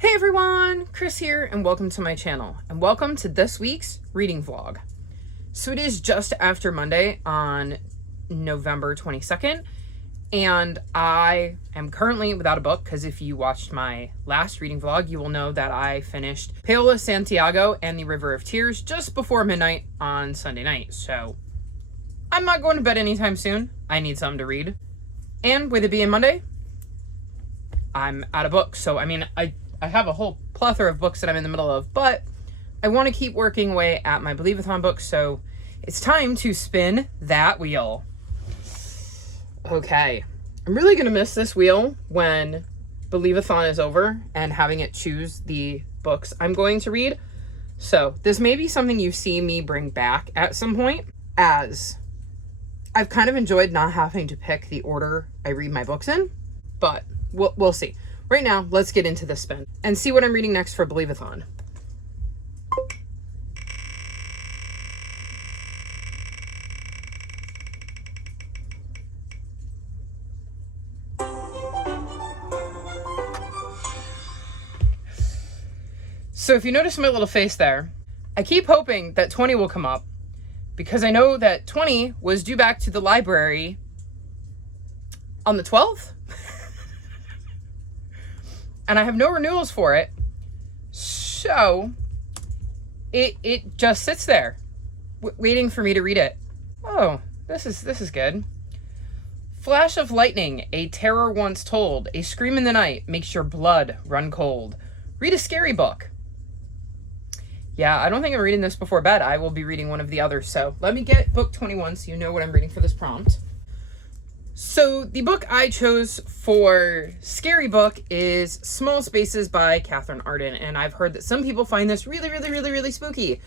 Hey everyone, Chris here, and welcome to my channel, and welcome to this week's reading vlog. So it is just after Monday on November 22nd, and I am currently without a book, because if you watched my last reading vlog, you will know that I finished Paola Santiago and the River of Tears just before midnight on Sunday night, so I'm not going to bed anytime soon. I need something to read. And with it being Monday, I'm out of books, so I have a whole plethora of books that I'm in the middle of, but I want to keep working away at my Believe-a-thon books, so it's time to spin that wheel. Okay, I'm really going to miss this wheel when Believe-a-thon is over and having it choose the books I'm going to read. So this may be something you see me bring back at some point, as I've kind of enjoyed not having to pick the order I read my books in, but we'll see. Right now, let's get into this spin and see what I'm reading next for Believe-a-thon. So if you notice my little face there, I keep hoping that 20 will come up because I know that 20 was due back to the library on the 12th. And I have no renewals for it, so it just sits there, waiting for me to read it. Oh, this is good. Flash of lightning, a terror once told, a scream in the night makes your blood run cold. Read a scary book. Yeah, I don't think I'm reading this before bed. I will be reading one of the others, so let me get book 21 so you know what I'm reading for this prompt. So the book I chose for scary book is Small Spaces by Katherine Arden, and I've heard that some people find this really spooky,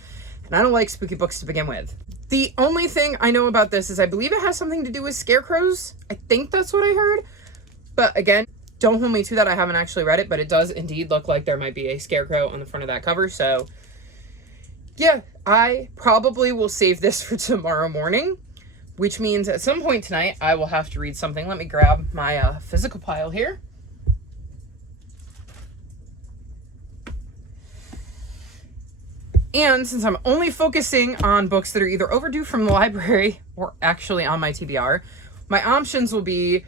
and I don't like spooky books to begin with. The only thing I know about this is I believe it has something to do with scarecrows. I think that's what I heard, but again, don't hold me to that. I haven't actually read it, but it does indeed look like there might be a scarecrow on the front of that cover, so yeah, I probably will save this for tomorrow morning, which means at some point tonight, I will have to read something. Let me grab my physical pile here. And since I'm only focusing on books that are either overdue from the library or actually on my TBR, my options will be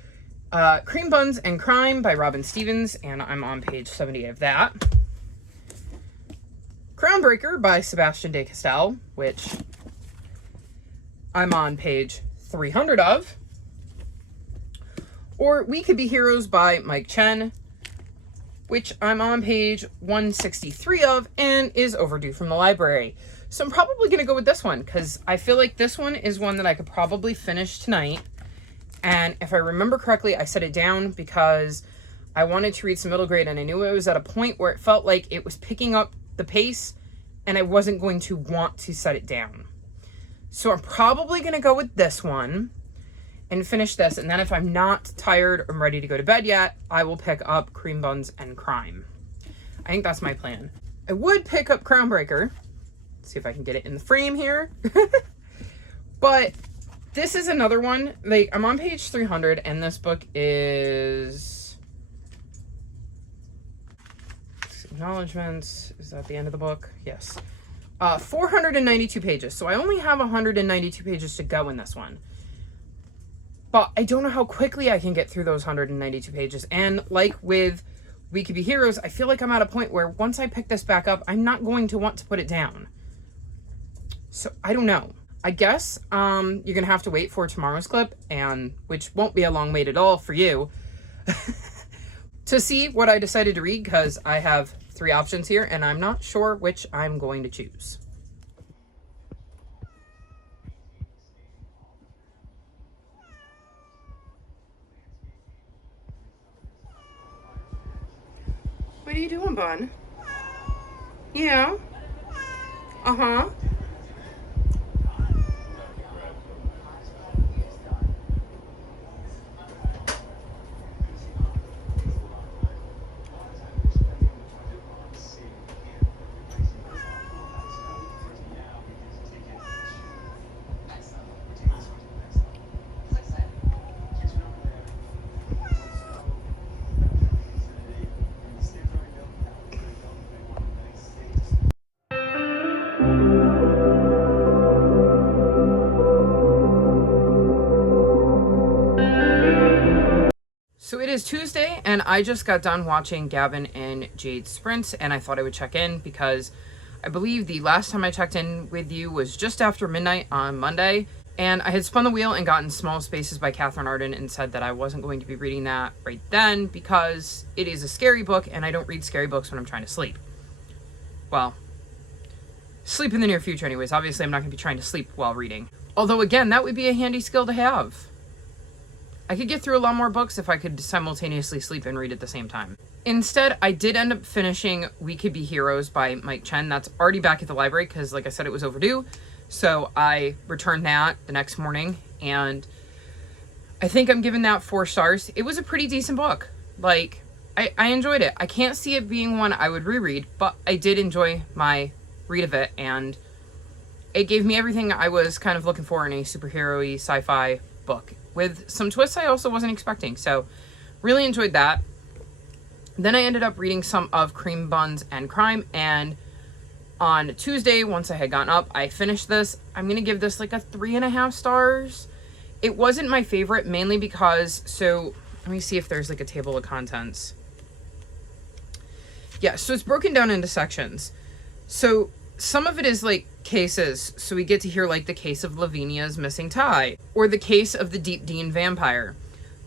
Cream Buns and Crime by Robin Stevens, and I'm on page 78 of that. Crownbreaker by Sebastian de Castell, which I'm on page 300 of. Or We Could Be Heroes by Mike Chen, which I'm on page 163 of and is overdue from the library. So I'm probably going to go with this one because I feel like this one is one that I could probably finish tonight. And if I remember correctly, I set it down because I wanted to read some middle grade and I knew it was at a point where it felt like it was picking up the pace and I wasn't going to want to set it down. So I'm probably going to go with this one and finish this. And then if I'm not tired or ready to go to bed yet, I will pick up Cream Buns and Crime. I think that's my plan. I would pick up Crownbreaker. Let's see if I can get it in the frame here. But this is another one. Like, I'm on page 300 and this book is... Acknowledgements. Is that the end of the book? Yes. 492 pages. So I only have 192 pages to go in this one. But I don't know how quickly I can get through those 192 pages. And like with We Could Be Heroes, I feel like I'm at a point where once I pick this back up, I'm not going to want to put it down. So I don't know. I guess you're going to have to wait for tomorrow's clip, and which won't be a long wait at all for you, to see what I decided to read, because I have 3 options here, and I'm not sure which I'm going to choose. What are you doing, bun? Yeah? Uh-huh. And I just got done watching Gavin and Jade's Sprints, and I thought I would check in because I believe the last time I checked in with you was just after midnight on Monday, and I had spun the wheel and gotten Small Spaces by Catherine Arden and said that I wasn't going to be reading that right then because it is a scary book, and I don't read scary books when I'm trying to sleep. Well, sleep in the near future anyways. Obviously, I'm not going to be trying to sleep while reading. Although, again, that would be a handy skill to have. I could get through a lot more books if I could simultaneously sleep and read at the same time. Instead, I did end up finishing We Could Be Heroes by Mike Chen. That's already back at the library because, like I said, it was overdue. So I returned that the next morning, and I think I'm giving that 4 stars. It was a pretty decent book. Like, I enjoyed it. I can't see it being one I would reread, but I did enjoy my read of it, and it gave me everything I was kind of looking for in a superhero-y sci-fi book, with some twists I also wasn't expecting. So really enjoyed that. Then I ended up reading some of Cream Buns and Crime, and on Tuesday, once I had gotten up, I finished this. I'm going to give this like a 3.5 stars. It wasn't my favorite, mainly because, so let me see if there's like a table of contents. Yeah, so it's broken down into sections. So some of it is like cases, so we get to hear like the case of Lavinia's missing tie, or the case of the Deep Dean vampire.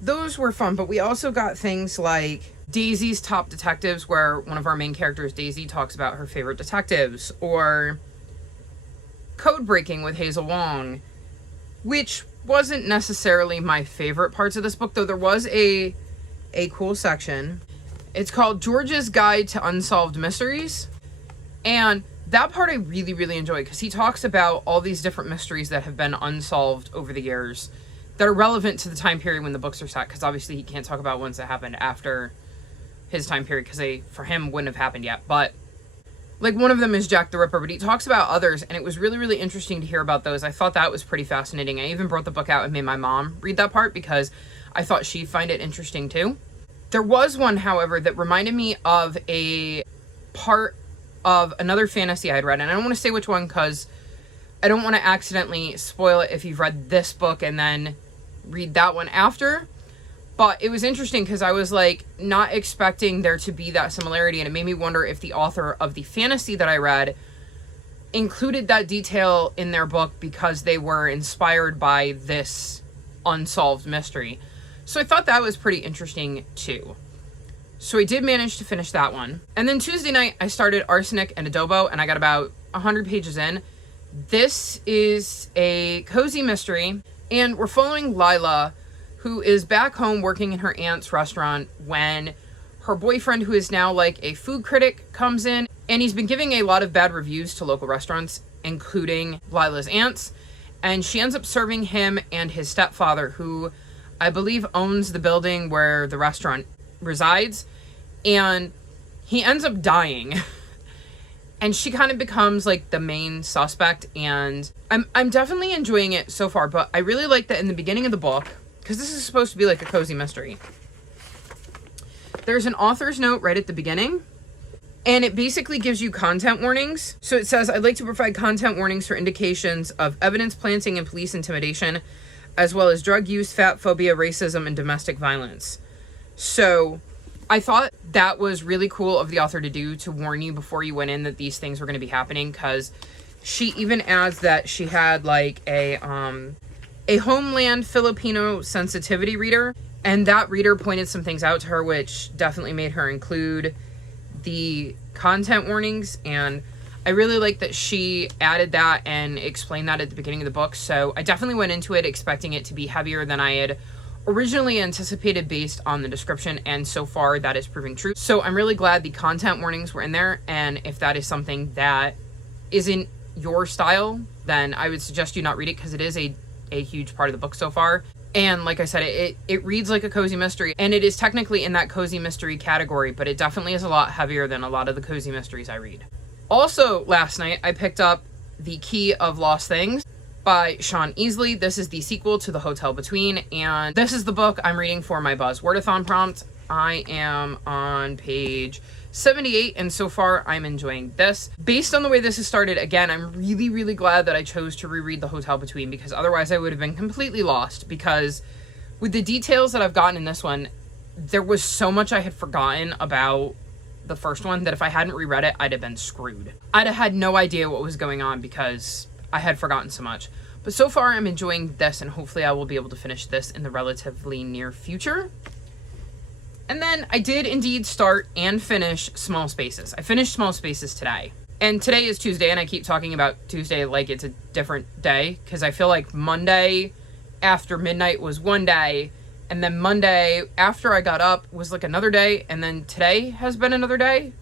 Those were fun, but we also got things like Daisy's Top Detectives, where one of our main characters, Daisy, talks about her favorite detectives, or Code Breaking with Hazel Wong, which wasn't necessarily my favorite parts of this book, though there was a cool section. It's called George's Guide to Unsolved Mysteries, and that part I really, really enjoyed because he talks about all these different mysteries that have been unsolved over the years that are relevant to the time period when the books are set, because obviously he can't talk about ones that happened after his time period because they, for him, wouldn't have happened yet. But like one of them is Jack the Ripper, but he talks about others, and it was really, really interesting to hear about those. I thought that was pretty fascinating. I even brought the book out and made my mom read that part because I thought she'd find it interesting too. There was one, however, that reminded me of a part of another fantasy I had read, and I don't want to say which one because I don't want to accidentally spoil it if you've read this book and then read that one after. But it was interesting because I was like not expecting there to be that similarity, and it made me wonder if the author of the fantasy that I read included that detail in their book because they were inspired by this unsolved mystery. So I thought that was pretty interesting too. So I did manage to finish that one. And then Tuesday night, I started Arsenic and Adobo, and I got about 100 pages in. This is a cozy mystery, and we're following Lila, who is back home working in her aunt's restaurant when her boyfriend, who is now like a food critic, comes in, and he's been giving a lot of bad reviews to local restaurants, including Lila's aunt's, and she ends up serving him and his stepfather, who I believe owns the building where the restaurant resides, and he ends up dying. And she kind of becomes like the main suspect, and I'm definitely enjoying it so far, but I really like that in the beginning of the book, because this is supposed to be like a cozy mystery, there's an author's note right at the beginning, and it basically gives you content warnings. So it says, I'd like to provide content warnings for indications of evidence planting and police intimidation, as well as drug use, fat phobia, racism, and domestic violence. So I thought that was really cool of the author to do, to warn you before you went in that these things were going to be happening, because she even adds that she had like a Homeland Filipino sensitivity reader, and that reader pointed some things out to her which definitely made her include the content warnings, and I really like that she added that and explained that at the beginning of the book. So I definitely went into it expecting it to be heavier than I had originally anticipated based on the description, and so far that is proving true. So I'm really glad the content warnings were in there, and if that is something that isn't your style, then I would suggest you not read it, because it is a huge part of the book so far. And like I said, it reads like a cozy mystery, and it is technically in that cozy mystery category, but it definitely is a lot heavier than a lot of the cozy mysteries I read. Also, last night, I picked up The Key of Lost Things by Sean Easley. This is the sequel to The Hotel Between, and this is the book I'm reading for my Buzzwordathon prompt. I am on page 78, and so far I'm enjoying this. Based on the way this has started, again, I'm really, really glad that I chose to reread The Hotel Between, because otherwise I would have been completely lost, because with the details that I've gotten in this one, there was so much I had forgotten about the first one that if I hadn't reread it, I'd have been screwed. I'd have had no idea what was going on because I had forgotten so much. But so far, I'm enjoying this, and hopefully I will be able to finish this in the relatively near future. And then I did indeed start and finish Small Spaces. I finished Small Spaces today. And today is Tuesday, and I keep talking about Tuesday like it's a different day, because I feel like Monday after midnight was one day, and then Monday after I got up was like another day, and then today has been another day.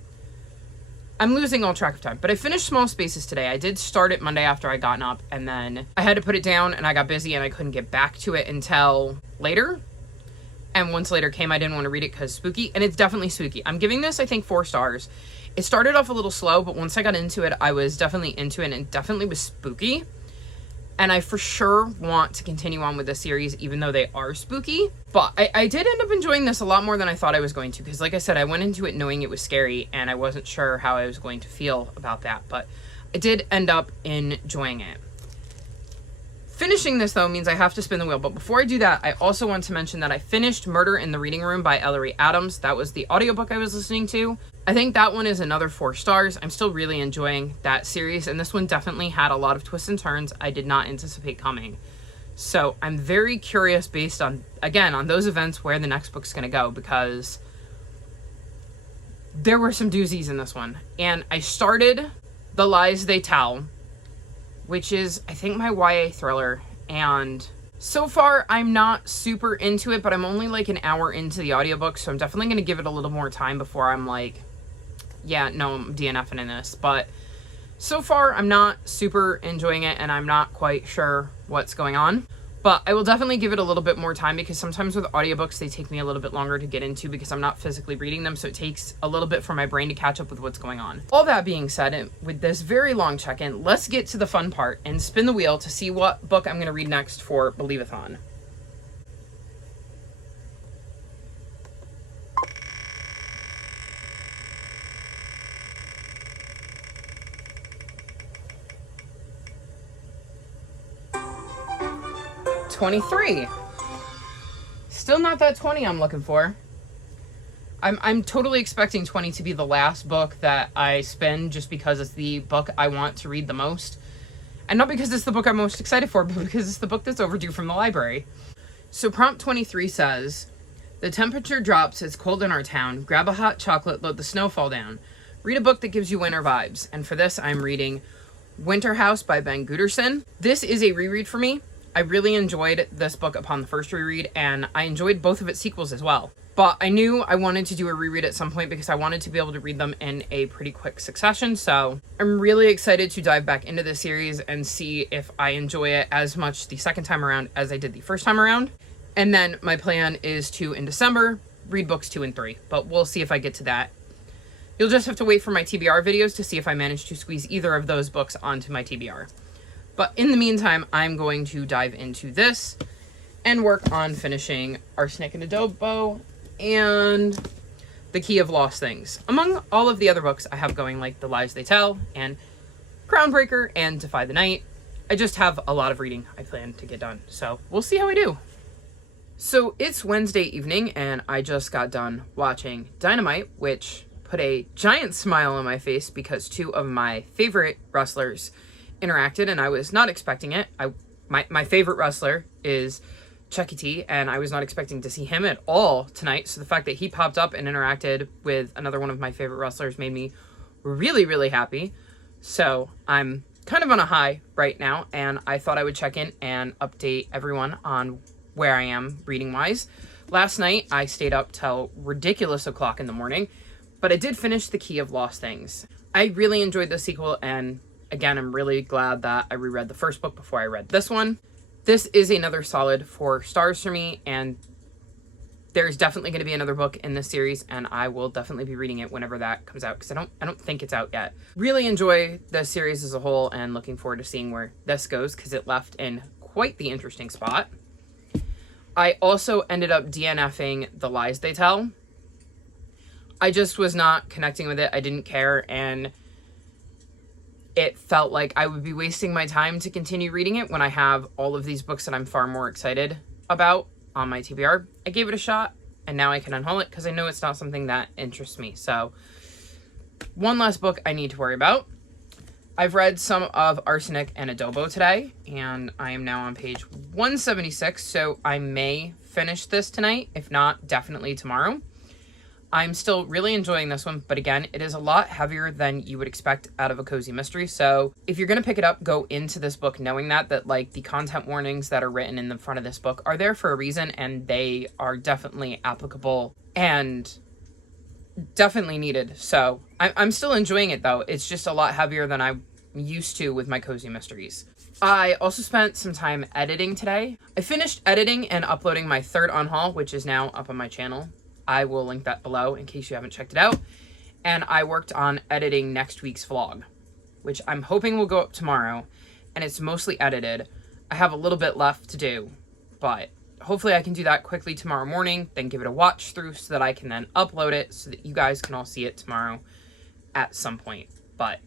I'm losing all track of time, but I finished Small Spaces today. I did start it Monday after I gotten up, and then I had to put it down, and I got busy, and I couldn't get back to it until later. And once later came, I didn't want to read it because spooky, and it's definitely spooky. I'm giving this, I think, 4 stars. It started off a little slow, but once I got into it, I was definitely into it, and it definitely was spooky. And I for sure want to continue on with the series, even though they are spooky. But I did end up enjoying this a lot more than I thought I was going to, because like I said, I went into it knowing it was scary, and I wasn't sure how I was going to feel about that. But I did end up enjoying it. Finishing this, though, means I have to spin the wheel. But before I do that, I also want to mention that I finished Murder in the Reading Room by Ellery Adams. That was the audiobook I was listening to. I think that one is another 4 stars. I'm still really enjoying that series, and this one definitely had a lot of twists and turns I did not anticipate coming. So I'm very curious based on, again, on those events where the next book's going to go, because there were some doozies in this one. And I started The Lies They Tell, which is, I think, my YA thriller, and so far I'm not super into it, but I'm only like an hour into the audiobook, so I'm definitely going to give it a little more time before I'm like, yeah, no, I'm DNFing in this. But so far I'm not super enjoying it, and I'm not quite sure what's going on. But I will definitely give it a little bit more time, because sometimes with audiobooks, they take me a little bit longer to get into because I'm not physically reading them, so it takes a little bit for my brain to catch up with what's going on. All that being said, with this very long check-in, let's get to the fun part and spin the wheel to see what book I'm going to read next for Believeathon. $23. Still not that 20 I'm looking for. I'm totally expecting 20 to be the last book that I spin, just because it's the book I want to read the most. And not because it's the book I'm most excited for, but because it's the book that's overdue from the library. So prompt 23 says, the temperature drops, it's cold in our town. Grab a hot chocolate, let the snow fall down. Read a book that gives you winter vibes. And for this, I'm reading Winter House by Ben Guterson. This is a reread for me. I really enjoyed this book upon the first reread, and I enjoyed both of its sequels as well. But I knew I wanted to do a reread at some point because I wanted to be able to read them in a pretty quick succession. So I'm really excited to dive back into this series and see if I enjoy it as much the second time around as I did the first time around. And then my plan is to, in December, read books 2 and 3. But we'll see if I get to that. You'll just have to wait for my TBR videos to see if I manage to squeeze either of those books onto my TBR. But in the meantime, I'm going to dive into this and work on finishing Arsenic and Adobo and The Key of Lost Things. Among all of the other books I have going, like The Lies They Tell and Crownbreaker and Defy the Night, I just have a lot of reading I plan to get done. So we'll see how I do. So it's Wednesday evening, and I just got done watching Dynamite, which put a giant smile on my face because 2 of my favorite wrestlers interacted, and I was not expecting it. My favorite wrestler is Chucky T, and I was not expecting to see him at all tonight. So the fact that he popped up and interacted with another one of my favorite wrestlers made me really, really happy. So I'm kind of on a high right now, and I thought I would check in and update everyone on where I am reading-wise. Last night, I stayed up till ridiculous o'clock in the morning, but I did finish The Key of Lost Things. I really enjoyed the sequel, and again, I'm really glad that I reread the first book before I read this one. This is another solid 4 stars for me, and there's definitely going to be another book in this series, and I will definitely be reading it whenever that comes out, because I don't think it's out yet. Really enjoy the series as a whole, and looking forward to seeing where this goes, because it left in quite the interesting spot. I also ended up DNFing The Lies They Tell. I just was not connecting with it. I didn't care, and it felt like I would be wasting my time to continue reading it when I have all of these books that I'm far more excited about on my TBR. I gave it a shot. and now I can unhaul it because I know it's not something that interests me. So one less book I need to worry about. I've read some of Arsenic and Adobo today, and I am now on page 176, so I may finish this tonight. If not, definitely tomorrow. I'm still really enjoying this one, but again, it is a lot heavier than you would expect out of a cozy mystery. So if you're going to pick it up, go into this book knowing that like the content warnings that are written in the front of this book are there for a reason, and they are definitely applicable and definitely needed. So I'm still enjoying it though. It's just a lot heavier than I'm used to with my cozy mysteries. I also spent some time editing today. I finished editing and uploading my third unhaul, which is now up on my channel. I will link that below in case you haven't checked it out. And I worked on editing next week's vlog, which I'm hoping will go up tomorrow, and it's mostly edited. I have a little bit left to do, but hopefully I can do that quickly tomorrow morning, then give it a watch through so that I can then upload it so that you guys can all see it tomorrow at some point. But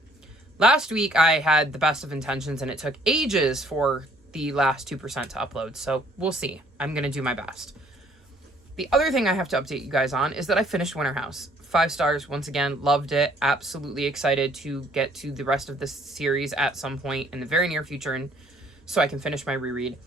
last week I had the best of intentions and it took ages for the last 2% to upload, so we'll see. I'm going to do my best. The other thing I have to update you guys on is that I finished Winter House. 5 stars, once again, loved it. Absolutely excited to get to the rest of this series at some point in the very near future, and so I can finish my reread.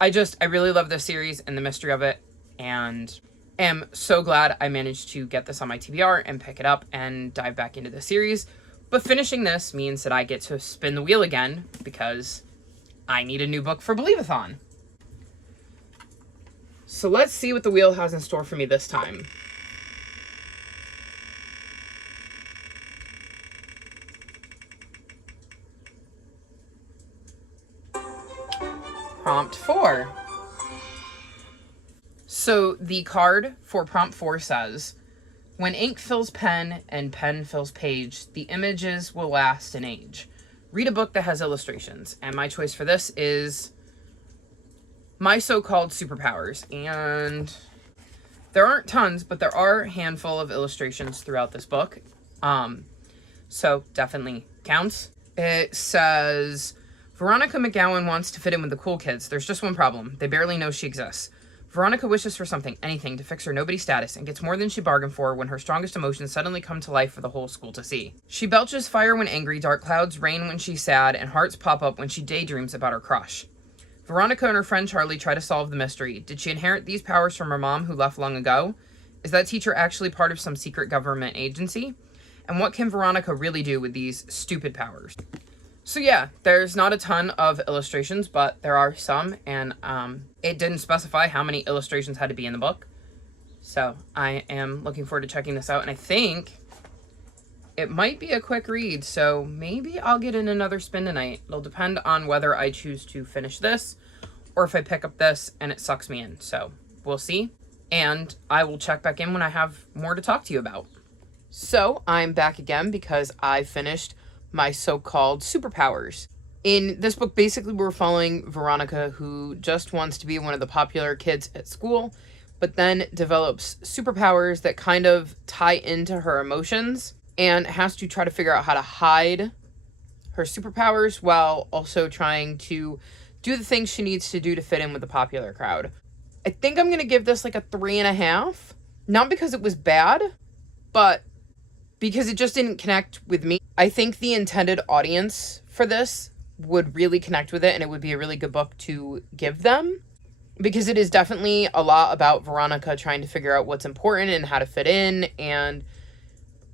I really love this series and the mystery of it, and am so glad I managed to get this on my TBR and pick it up and dive back into the series. But finishing this means that I get to spin the wheel again because I need a new book for Believe-a-thon. So let's see what the wheel has in store for me this time. Prompt 4. So the card for prompt 4 says, when ink fills pen and pen fills page, the images will last an age. Read a book that has illustrations. And my choice for this is My So-Called Superpowers. And there aren't tons, but there are a handful of illustrations throughout this book. So definitely counts. It says, Veronica McGowan wants to fit in with the cool kids. There's just one problem. They barely know she exists. Veronica wishes for something, anything, to fix her nobody status and gets more than she bargained for when her strongest emotions suddenly come to life for the whole school to see. She belches fire when angry, dark clouds rain when she's sad, and hearts pop up when she daydreams about her crush. Veronica and her friend Charlie try to solve the mystery. Did she inherit these powers from her mom who left long ago? Is that teacher actually part of some secret government agency? And what can Veronica really do with these stupid powers? So yeah, there's not a ton of illustrations, but there are some, and it didn't specify how many illustrations had to be in the book. So I am looking forward to checking this out, and I think it might be a quick read, so maybe I'll get in another spin tonight. It'll depend on whether I choose to finish this, or if I pick up this and it sucks me in. So we'll see, and I will check back in when I have more to talk to you about. So I'm back again because I finished My So-Called Superpowers. In this book, basically we're following Veronica, who just wants to be one of the popular kids at school, but then develops superpowers that kind of tie into her emotions and has to try to figure out how to hide her superpowers while also trying to do the things she needs to do to fit in with the popular crowd. I think I'm going to give this like a 3.5. Not because it was bad, but because it just didn't connect with me. I think the intended audience for this would really connect with it, and it would be a really good book to give them, because it is definitely a lot about Veronica trying to figure out what's important and how to fit in, and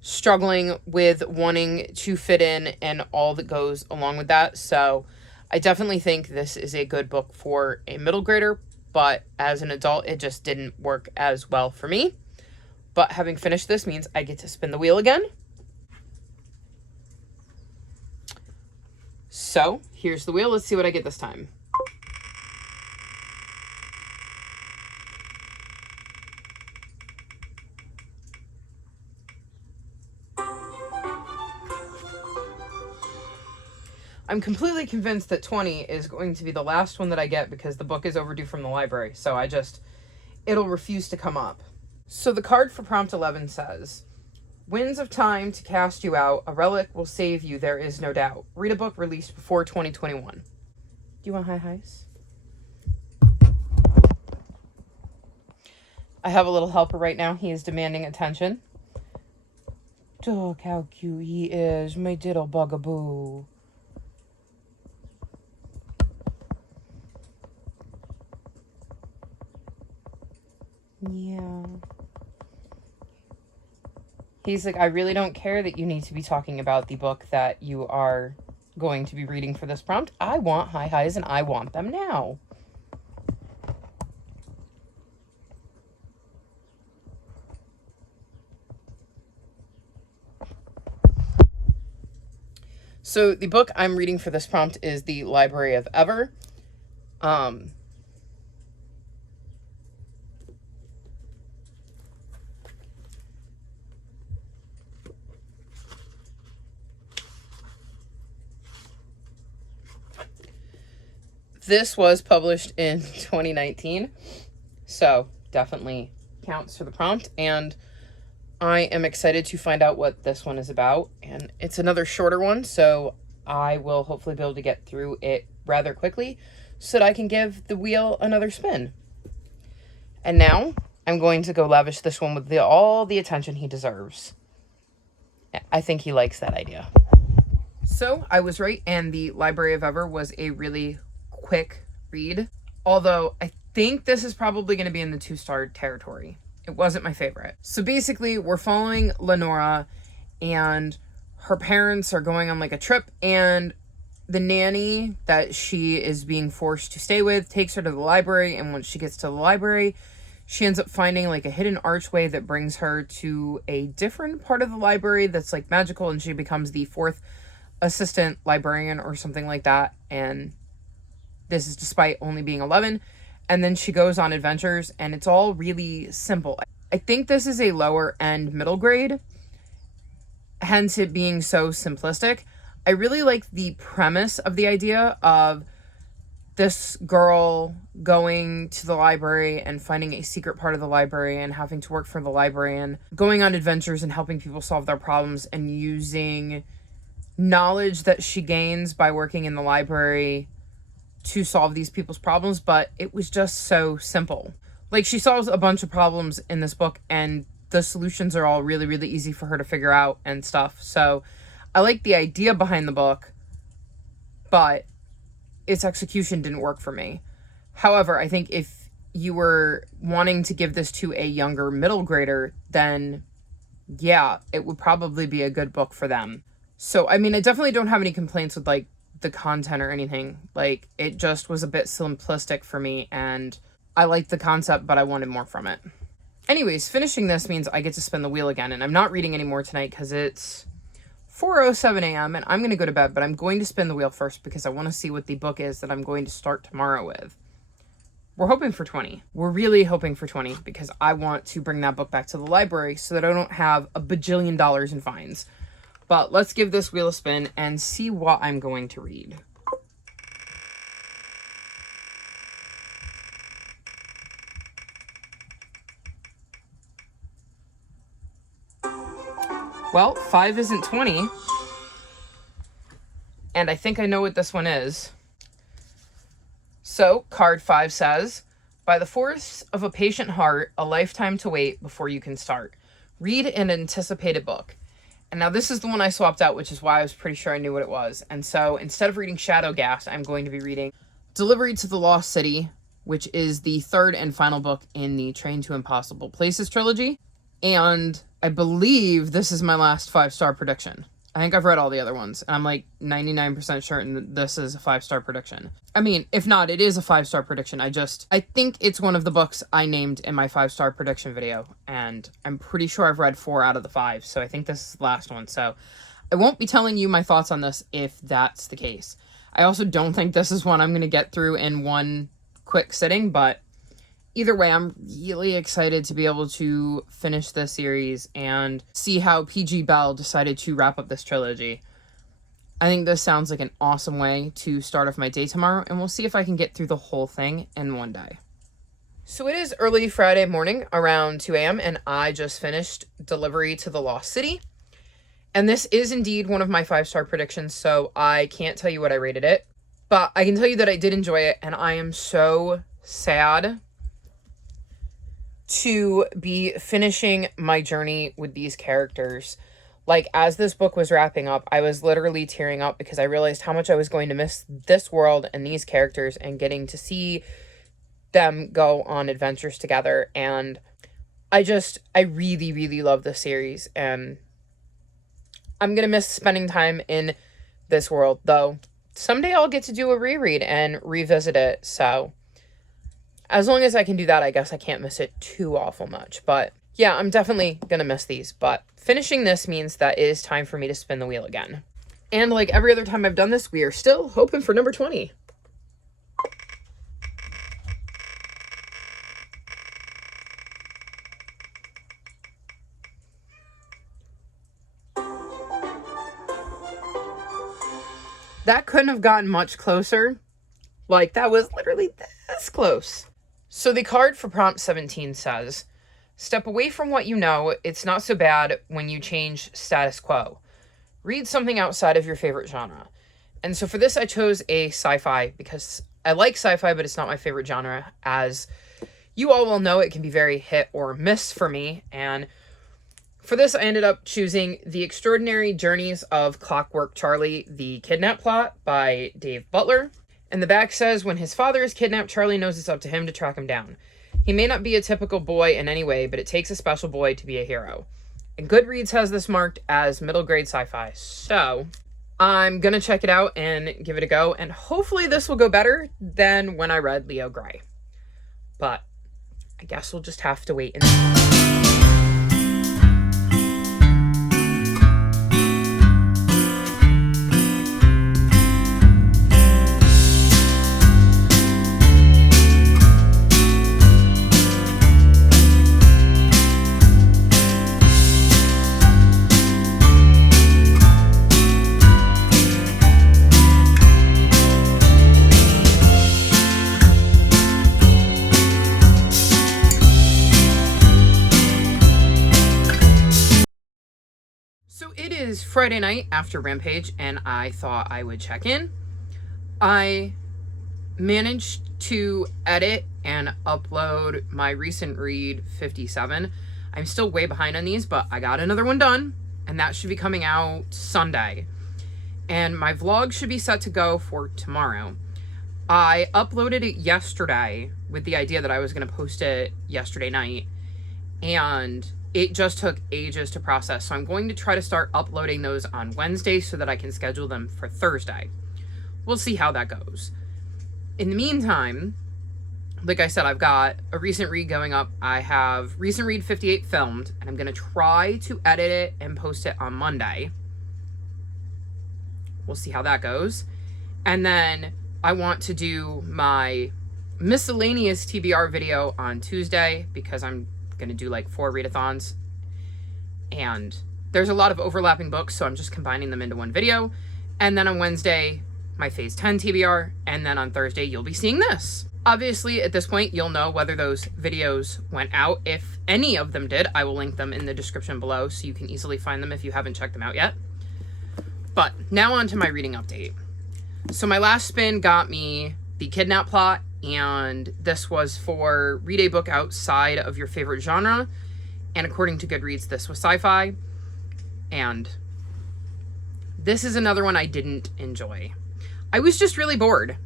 struggling with wanting to fit in and all that goes along with that. So I definitely think this is a good book for a middle grader, but as an adult, it just didn't work as well for me. But having finished this means I get to spin the wheel again. So here's the wheel. Let's see what I get this time. I'm completely convinced that 20 is going to be the last one that I get because the book is overdue from the library. So it'll refuse to come up. So the card for prompt 11 says, winds of time to cast you out, a relic will save you, there is no doubt. Read a book released before 2021. Do you want high highs? I have a little helper right now. He is demanding attention. Look how cute he is, my little bugaboo. Yeah. He's like, I really don't care that you need to be talking about the book that you are going to be reading for this prompt. I want high highs and I want them now. So the book I'm reading for this prompt is The Library of Ever. This was published in 2019, so definitely counts for the prompt, and I am excited to find out what this one is about, and it's another shorter one, so I will hopefully be able to get through it rather quickly so that I can give the wheel another spin. And now I'm going to go lavish this one with all the attention he deserves. I think he likes that idea. So I was right, and The Library of Ever was a really quick read, although I think this is probably going to be in the 2-star territory. It wasn't my favorite. So basically, we're following Lenora, and her parents are going on like a trip, and the nanny that she is being forced to stay with takes her to the library, and once she gets to the library, she ends up finding like a hidden archway that brings her to a different part of the library that's like magical, and she becomes the 4th assistant librarian or something like that, and this is despite only being 11. And then she goes on adventures, and it's all really simple. I think this is a lower end middle grade, hence it being so simplistic. I really like the premise of the idea of this girl going to the library and finding a secret part of the library and having to work for the librarian, going on adventures and helping people solve their problems, and using knowledge that she gains by working in the library to solve these people's problems. But it was just so simple. Like, she solves a bunch of problems in this book, and the solutions are all really, really easy for her to figure out and stuff. So I like the idea behind the book, but its execution didn't work for me. However, I think if you were wanting to give this to a younger middle grader, then yeah, it would probably be a good book for them. So, I mean, I definitely don't have any complaints with like the content or anything. Like, it just was a bit simplistic for me, and I liked the concept, but I wanted more from it. Anyways, finishing this means I get to spin the wheel again, and I'm not reading anymore tonight because it's 4:07 a.m. and I'm going to go to bed, but I'm going to spin the wheel first because I want to see what the book is that I'm going to start tomorrow with. We're hoping for 20. We're really hoping for 20 because I want to bring that book back to the library so that I don't have a bajillion dollars in fines. But let's give this wheel a spin and see what I'm going to read. Well, 5 isn't 20. And I think I know what this one is. So, card 5 says, by the force of a patient heart, a lifetime to wait before you can start. Read an anticipated book. And now this is the one I swapped out, which is why I was pretty sure I knew what it was. And so instead of reading Shadowgast, I'm going to be reading Delivery to the Lost City, which is the 3rd and final book in the Train to Impossible Places trilogy. And I believe this is my last 5-star prediction. I think I've read all the other ones, and I'm like 99% certain this is a 5-star prediction. I mean, if not, it is a 5-star prediction. I think it's one of the books I named in my 5-star prediction video, and I'm pretty sure I've read 4 out of the 5, so I think this is the last one. So I won't be telling you my thoughts on this if that's the case. I also don't think this is one I'm going to get through in one quick sitting, but either way, I'm really excited to be able to finish this series and see how P.G. Bell decided to wrap up this trilogy. I think this sounds like an awesome way to start off my day tomorrow, and we'll see if I can get through the whole thing in one day. So it is early Friday morning, around 2 a.m., and I just finished Delivery to the Lost City. And this is indeed one of my 5-star predictions, so I can't tell you what I rated it. But I can tell you that I did enjoy it, and I am so sad to be finishing my journey with these characters. Like, as this book was wrapping up, I was literally tearing up because I realized how much I was going to miss this world and these characters and getting to see them go on adventures together. And I really, really love this series, and I'm going to miss spending time in this world, though someday I'll get to do a reread and revisit it. So as long as I can do that, I guess I can't miss it too awful much. But yeah, I'm definitely going to miss these. But finishing this means that it is time for me to spin the wheel again. And like every other time I've done this, we are still hoping for number 20. That couldn't have gotten much closer. Like, that was literally this close. So the card for prompt 17 says, step away from what you know. It's not so bad when you change status quo. Read something outside of your favorite genre. And so for this, I chose a sci-fi because I like sci-fi, but it's not my favorite genre. As you all will know, it can be very hit or miss for me. And for this, I ended up choosing The Extraordinary Journeys of Clockwork Charlie, The Kidnap Plot by Dave Butler. And the back says, when his father is kidnapped, Charlie knows it's up to him to track him down. He may not be a typical boy in any way, but it takes a special boy to be a hero. And Goodreads has this marked as middle grade sci-fi. So I'm going to check it out and give it a go. And hopefully this will go better than when I read Leo Gray. But I guess we'll just have to wait and see. Friday night after Rampage, and I thought I would check in. I managed to edit and upload my recent read 57. I'm still way behind on these, but I got another one done, and that should be coming out Sunday. And my vlog should be set to go for tomorrow. I uploaded it yesterday with the idea that I was going to post it yesterday night, and it just took ages to process. So I'm going to try to start uploading those on Wednesday so that I can schedule them for Thursday. We'll see how that goes. In the meantime, like I said, I've got a recent read going up. I have recent read 58 filmed, and I'm going to try to edit it and post it on Monday. We'll see how that goes. And then I want to do my miscellaneous TBR video on Tuesday because I'm going to do like 4 readathons, and there's a lot of overlapping books, so I'm just combining them into one video. And then on Wednesday, my phase 10 TBR, and then on Thursday you'll be seeing this. Obviously at this point you'll know whether those videos went out. If any of them did, I will link them in the description below so you can easily find them if you haven't checked them out yet. But now on to my reading update. So my last spin got me The Kidnap Plot, and this was for read a book outside of your favorite genre. And according to Goodreads, this was sci-fi. And this is another one I didn't enjoy. I was just really bored.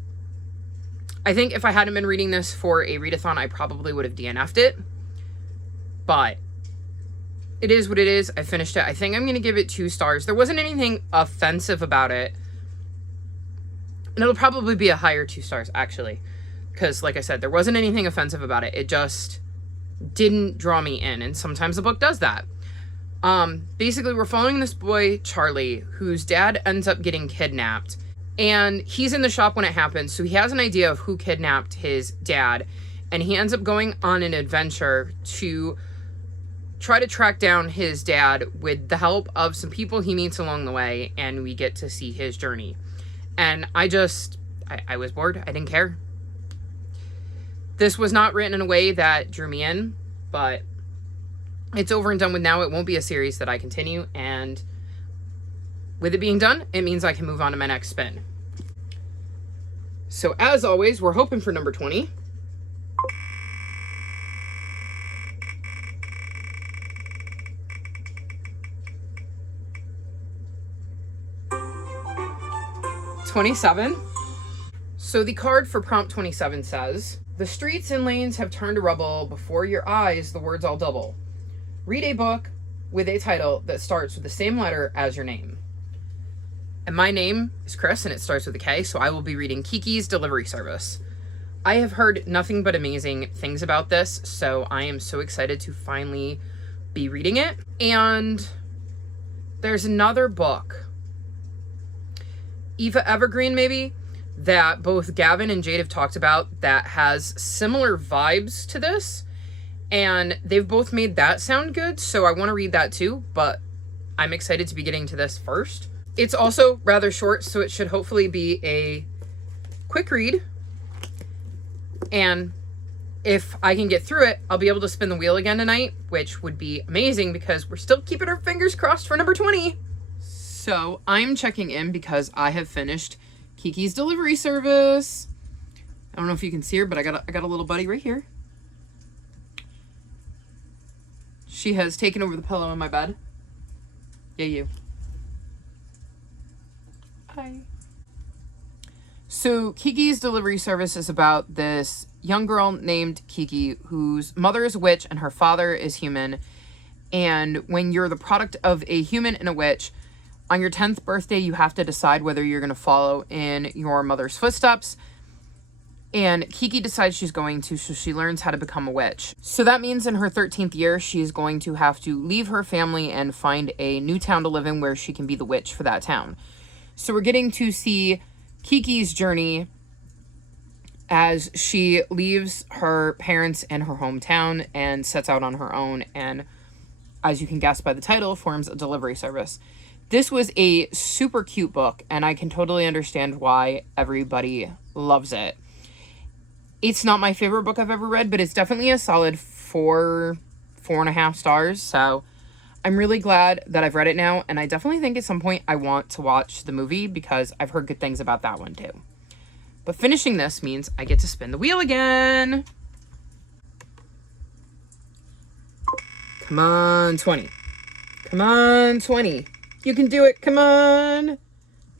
I think if I hadn't been reading this for a readathon, I probably would have DNF'd it. But it is what it is. I finished it. I think I'm going to give it 2 stars. There wasn't anything offensive about it. And it'll probably be a higher 2 stars, actually. Because, like I said, there wasn't anything offensive about it. It just didn't draw me in. And sometimes the book does that. Basically, we're following this boy, Charlie, whose dad ends up getting kidnapped. And he's in the shop when it happens. So he has an idea of who kidnapped his dad. And he ends up going on an adventure to try to track down his dad with the help of some people he meets along the way. And we get to see his journey. And I was bored. I didn't care. This was not written in a way that drew me in, but it's over and done with now. It won't be a series that I continue, and with it being done, it means I can move on to my next spin. So as always, we're hoping for number 20. 27. So the card for prompt 27 says, the streets and lanes have turned to rubble. Before your eyes, the words all double. Read a book with a title that starts with the same letter as your name. And my name is Chris, and it starts with a K, so I will be reading Kiki's Delivery Service. I have heard nothing but amazing things about this, so I am so excited to finally be reading it. And there's another book, Eva Evergreen maybe, that both Gavin and Jade have talked about that has similar vibes to this, and they've both made that sound good, so I want to read that too, but I'm excited to be getting to this first. It's also rather short, so it should hopefully be a quick read. And if I can get through it, I'll be able to spin the wheel again tonight, which would be amazing because we're still keeping our fingers crossed for number 20. So I'm checking in because I have finished Kiki's Delivery Service. I don't know if you can see her, but I got a little buddy right here. She has taken over the pillow in my bed. Yeah, you. Hi. So Kiki's Delivery Service is about this young girl named Kiki whose mother is a witch and her father is human. And when you're the product of a human and a witch, on your 10th birthday, you have to decide whether you're going to follow in your mother's footsteps. And Kiki decides she's going to, so she learns how to become a witch. So that means in her 13th year, she's going to have to leave her family and find a new town to live in where she can be the witch for that town. So we're getting to see Kiki's journey as she leaves her parents and her hometown and sets out on her own, and as you can guess by the title, forms a delivery service. This was a super cute book, and I can totally understand why everybody loves it. It's not my favorite book I've ever read, but it's definitely a solid 4.5 stars, so I'm really glad that I've read it now, and I definitely think at some point I want to watch the movie because I've heard good things about that one too. But finishing this means I get to spin the wheel again. Come on, 20. Come on, 20. You can do it. Come on.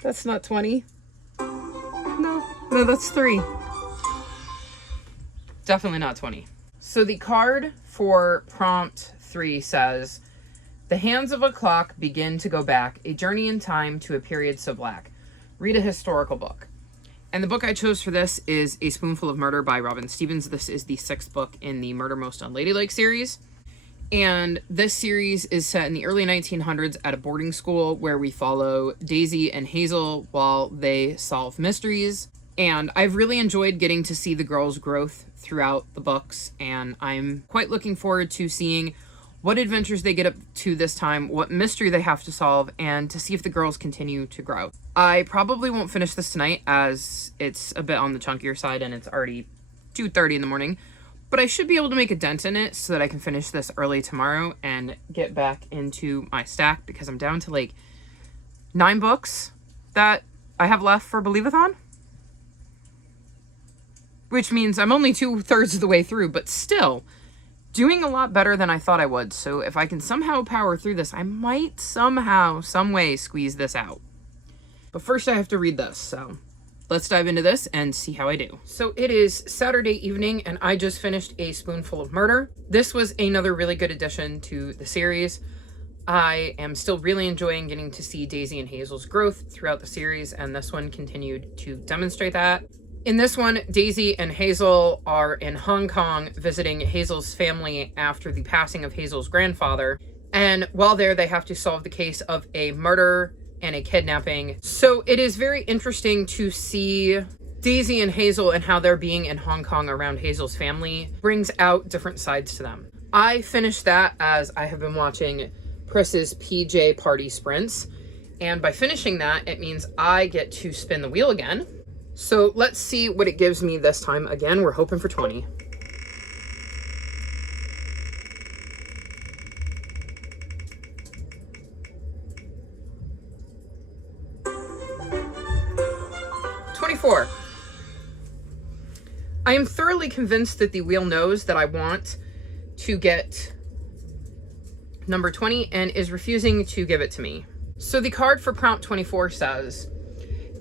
That's not 20. No, that's 3. Definitely not 20. So the card for prompt 3 says, the hands of a clock begin to go back, a journey in time to a period so black. Read a historical book. And the book I chose for this is A Spoonful of Murder by Robin Stevens. This is the 6th book in the Murder Most Unladylike series. And this series is set in the early 1900s at a boarding school where we follow Daisy and Hazel while they solve mysteries. And I've really enjoyed getting to see the girls' growth throughout the books, and I'm quite looking forward to seeing what adventures they get up to this time, what mystery they have to solve, and to see if the girls continue to grow. I probably won't finish this tonight as it's a bit on the chunkier side and it's already 2:30 in the morning, but I should be able to make a dent in it so that I can finish this early tomorrow and get back into my stack because I'm down to like 9 books that I have left for Believe-a-thon. Which means I'm only 2/3 of the way through, but still doing a lot better than I thought I would. So if I can somehow power through this, I might somehow, some way squeeze this out. But first I have to read this, so let's dive into this and see how I do. So it is Saturday evening, and I just finished A Spoonful of Murder. This was another really good addition to the series. I am still really enjoying getting to see Daisy and Hazel's growth throughout the series, and this one continued to demonstrate that. In this one, Daisy and Hazel are in Hong Kong visiting Hazel's family after the passing of Hazel's grandfather. And while there, they have to solve the case of a murder and a kidnapping. So it is very interesting to see Daisy and Hazel and how their being in Hong Kong around Hazel's family brings out different sides to them. I finished that as I have been watching Pris's PJ Party Sprints. And by finishing that, it means I get to spin the wheel again. So let's see what it gives me this time. Again, we're hoping for 20. $24. I am thoroughly convinced that the wheel knows that I want to get number 20 and is refusing to give it to me. So the card for prompt 24 says,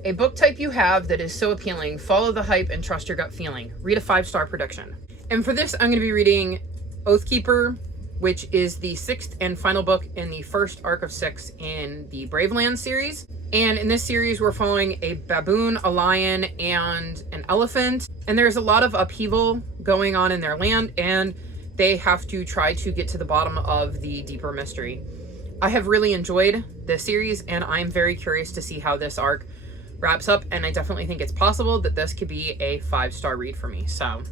A book type you have that is so appealing, follow the hype and trust your gut feeling. Read a 5-star prediction. And for this, I'm going to be reading Oathkeeper, which is the 6th and final book in the first arc of 6 in the Braveland series. And in this series, we're following a baboon, a lion, and an elephant. And there's a lot of upheaval going on in their land, and they have to try to get to the bottom of the deeper mystery. I have really enjoyed this series, and I'm very curious to see how this arc wraps up, and I definitely think it's possible that this could be a 5-star read for me. So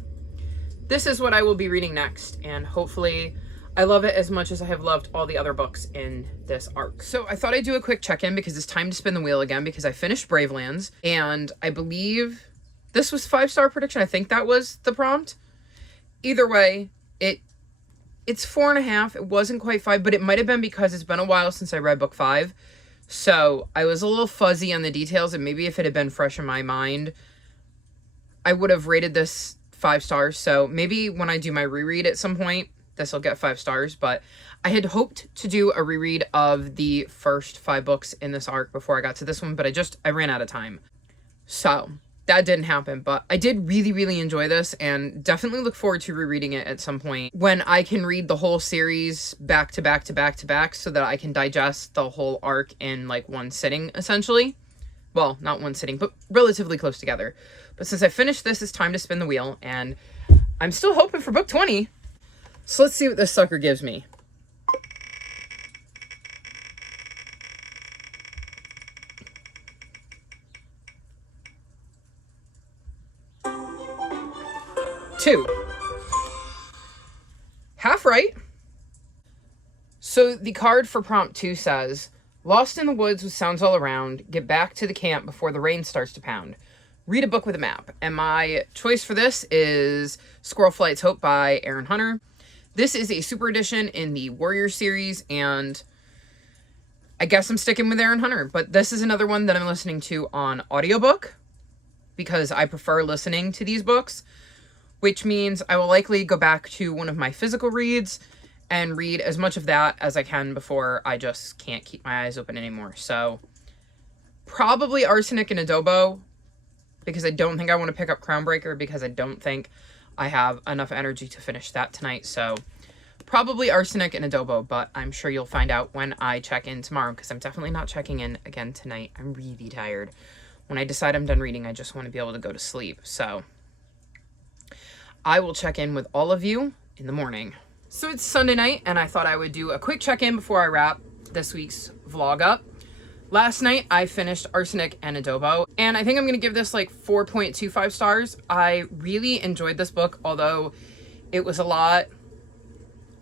this is what I will be reading next, and hopefully I love it as much as I have loved all the other books in this arc. So I thought I'd do a quick check-in because it's time to spin the wheel again, because I finished Bravelands, and I believe this was 5-star prediction. I think that was the prompt. Either way, it's 4.5. It wasn't quite 5, but it might have been because it's been a while since I read book 5. So I was a little fuzzy on the details, and maybe if it had been fresh in my mind, I would have rated this 5 stars. So maybe when I do my reread at some point, this will get 5 stars. But I had hoped to do a reread of the first 5 books in this arc before I got to this one, but I ran out of time. So that didn't happen, but I did really, really enjoy this, and definitely look forward to rereading it at some point when I can read the whole series back to back to back to back, so that I can digest the whole arc in like one sitting, essentially. Well, not one sitting, but relatively close together. But since I finished this, it's time to spin the wheel, and I'm still hoping for book 20. So let's see what this sucker gives me. Two. Half right. So the card for prompt 2 says, lost in the woods with sounds all around, get back to the camp before the rain starts to pound. Read a book with a map. And my choice for this is Squirrel Flight's Hope by Aaron Hunter. This is a super edition in the Warrior series, and I guess I'm sticking with Aaron Hunter. But this is another one that I'm listening to on audiobook, because I prefer listening to these books, which means I will likely go back to one of my physical reads and read as much of that as I can before I just can't keep my eyes open anymore. So probably Arsenic and Adobo, because I don't think I want to pick up Crownbreaker, because I don't think I have enough energy to finish that tonight. So probably Arsenic and Adobo, but I'm sure you'll find out when I check in tomorrow, because I'm definitely not checking in again tonight. I'm really tired. When I decide I'm done reading, I just want to be able to go to sleep. So I will check in with all of you in the morning. So it's Sunday night, and I thought I would do a quick check-in before I wrap this week's vlog up. Last night, I finished Arsenic and Adobo, and I think I'm going to give this like 4.25 stars. I really enjoyed this book, although it was a lot,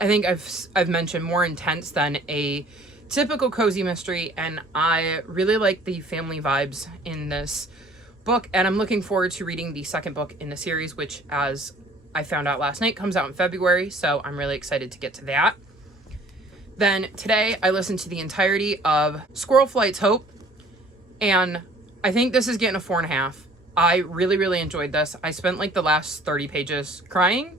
I think I've mentioned, more intense than a typical cozy mystery, and I really like the family vibes in this book, and I'm looking forward to reading the second book in the series, which, as I found out last night, comes out in February, so I'm really excited to get to that. Then today I listened to the entirety of Squirrel Flight's Hope, and I think this is getting a 4.5. I really, really enjoyed this. I spent like the last 30 pages crying.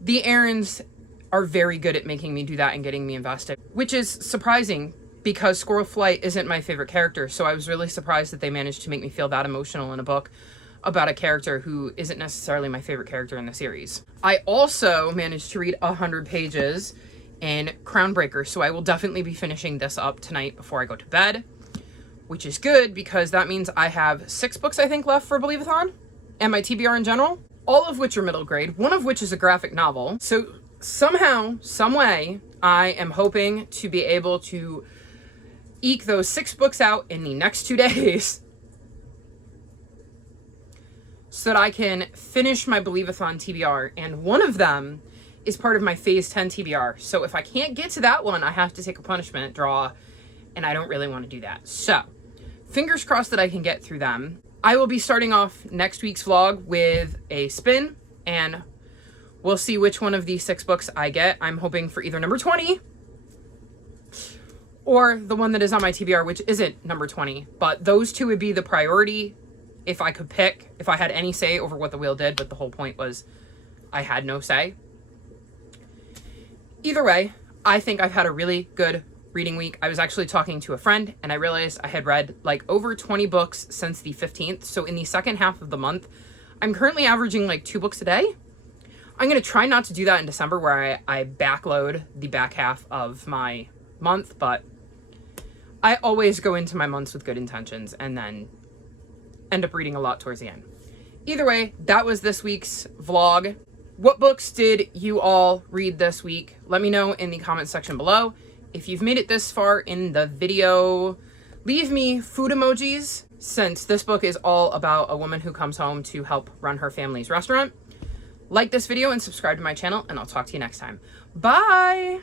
The Aarons are very good at making me do that and getting me invested, which is surprising because Squirrel Flight isn't my favorite character, so I was really surprised that they managed to make me feel that emotional in a book about a character who isn't necessarily my favorite character in the series. I also managed to read 100 pages in Crownbreaker, so I will definitely be finishing this up tonight before I go to bed, which is good because that means I have 6 books, I think, left for Believeathon and my TBR in general, all of which are middle grade, one of which is a graphic novel. So somehow, some way, I am hoping to be able to eke those 6 books out in the next 2 days so that I can finish my Believeathon TBR, and one of them is part of my Phase 10 TBR. So if I can't get to that one, I have to take a punishment draw, and I don't really want to do that. So fingers crossed that I can get through them. I will be starting off next week's vlog with a spin, and we'll see which one of these 6 books I get. I'm hoping for either number 20 or the one that is on my TBR, which isn't number 20, but those 2 would be the priority if I could pick, if I had any say over what the wheel did, but the whole point was I had no say. Either way, I think I've had a really good reading week. I was actually talking to a friend and I realized I had read like over 20 books since the 15th. So in the second half of the month, I'm currently averaging like 2 books a day. I'm going to try not to do that in December where I backload the back half of my month, but I always go into my months with good intentions and then end up reading a lot towards the end. Either way, that was this week's vlog. What books did you all read this week? Let me know in the comment section below. If you've made it this far in the video, leave me food emojis, since this book is all about a woman who comes home to help run her family's restaurant. Like this video and subscribe to my channel, and I'll talk to you next time. Bye!